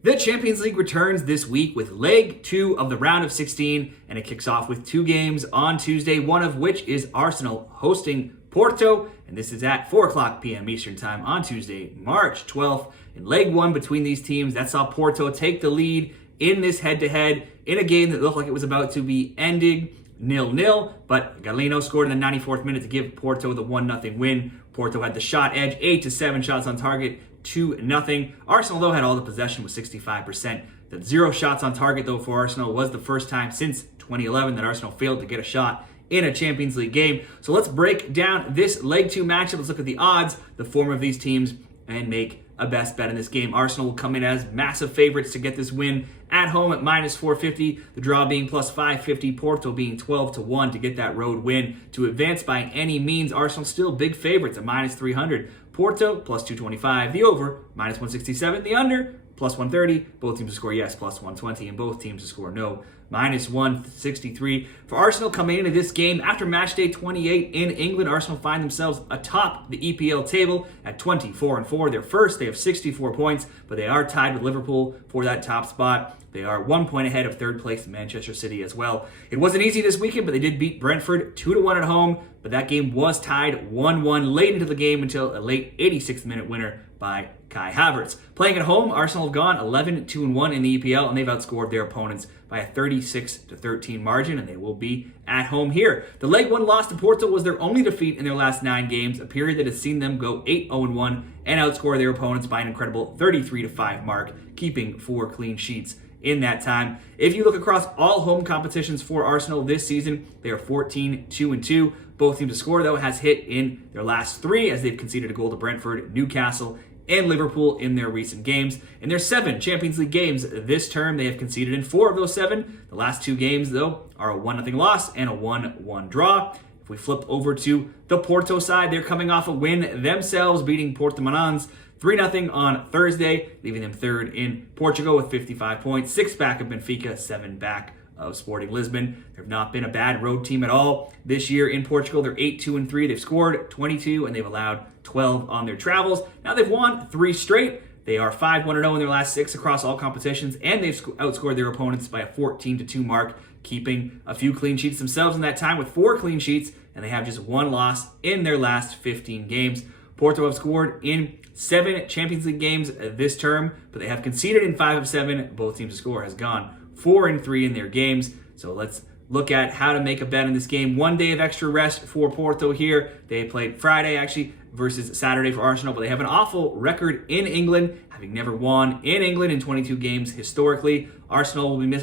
The Champions League returns this week with leg 2 of the round of 16, and it kicks off with 2 games on Tuesday, one of which is Arsenal hosting Porto, and this is at 4 p.m. Eastern Time on Tuesday, March 12th. In leg 1 between these teams, that saw Porto take the lead in this head-to-head in a game that looked like it was about to be ending 0-0, but Galeno scored in the 94th minute to give Porto the 1-0 win. Porto had the shot edge, 8-7 shots on target, 2-0. Arsenal, though, had all the possession with 65%. The 0 shots on target, though, for Arsenal was the first time since 2011 that Arsenal failed to get a shot in a Champions League game. So let's break down this leg 2 matchup. Let's look at the odds, the form of these teams, and make a best bet in this game. Arsenal will come in as massive favorites to get this win at home at -450, the draw being +550, Porto being 12-1 to get that road win to advance by any means. Arsenal still big favorites at -300, Porto +225, the over -167, the under +130, both teams to score yes, +120, and both teams to score no, -163. For Arsenal coming into this game, after match day 28 in England, Arsenal find themselves atop the EPL table at 24-4. They're first, they have 64 points, but they are tied with Liverpool for that top spot. They are 1 point ahead of third place Manchester City as well. It wasn't easy this weekend, but they did beat Brentford 2-1 at home, but that game was tied 1-1 late into the game until a late 86th minute winner by Kai Havertz. Playing at home, Arsenal have gone 11-2-1 in the EPL, and they've outscored their opponents by a 36-13 margin, and they will be at home here. The leg 1 loss to Porto was their only defeat in their last 9 games, a period that has seen them go 8-0-1 and outscore their opponents by an incredible 33-5 mark, keeping 4 clean sheets in that time. If you look across all home competitions for Arsenal this season, they are 14-2-2. Both teams to score, though, has hit in their last 3 as they've conceded a goal to Brentford, Newcastle, and Liverpool in their recent games. In their 7 Champions League games this term, they have conceded in 4 of those 7. The last 2 games, though, are a 1-0 loss and a 1-1 draw. If we flip over to the Porto side, they're coming off a win themselves, beating Portimonense 3-0 on Thursday, leaving them 3rd in Portugal with 55 points, 6 back of Benfica, 7 back of Sporting Lisbon. They've not been a bad road team at all this year in Portugal. They're 8-2-3. They've scored 22 and they've allowed 12 on their travels. Now they've won 3 straight. They are 5-1-0 in their last 6 across all competitions, and they've outscored their opponents by a 14-2 mark, keeping a few clean sheets themselves in that time with 4 clean sheets, and they have just 1 loss in their last 15 games. Porto have scored in 7 Champions League games this term, but they have conceded in 5 of 7. Both teams to score has gone 4-3 in their games. So let's look at how to make a bet in this game. 1 day of extra rest for Porto here. They played Friday, actually, versus Saturday for Arsenal, but they have an awful record in England, having never won in England in 22 games historically. Arsenal will be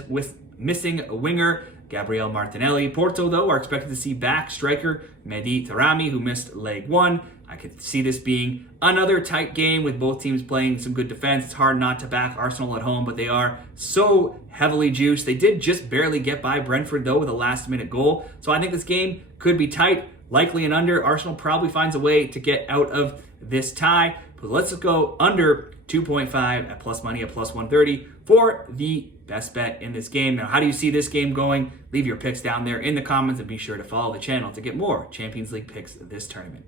missing a winger, Gabriel Martinelli. Porto, though, are expected to see back striker Mehdi Taremi, who missed leg 1. I could see this being another tight game with both teams playing some good defense. It's hard not to back Arsenal at home, but they are so heavily juiced. They did just barely get by Brentford, though, with a last-minute goal. So I think this game could be tight, likely an under. Arsenal probably finds a way to get out of this tie. But let's go under 2.5 at plus money at +130 for the best bet in this game. Now, how do you see this game going? Leave your picks down there in the comments and be sure to follow the channel to get more Champions League picks this tournament.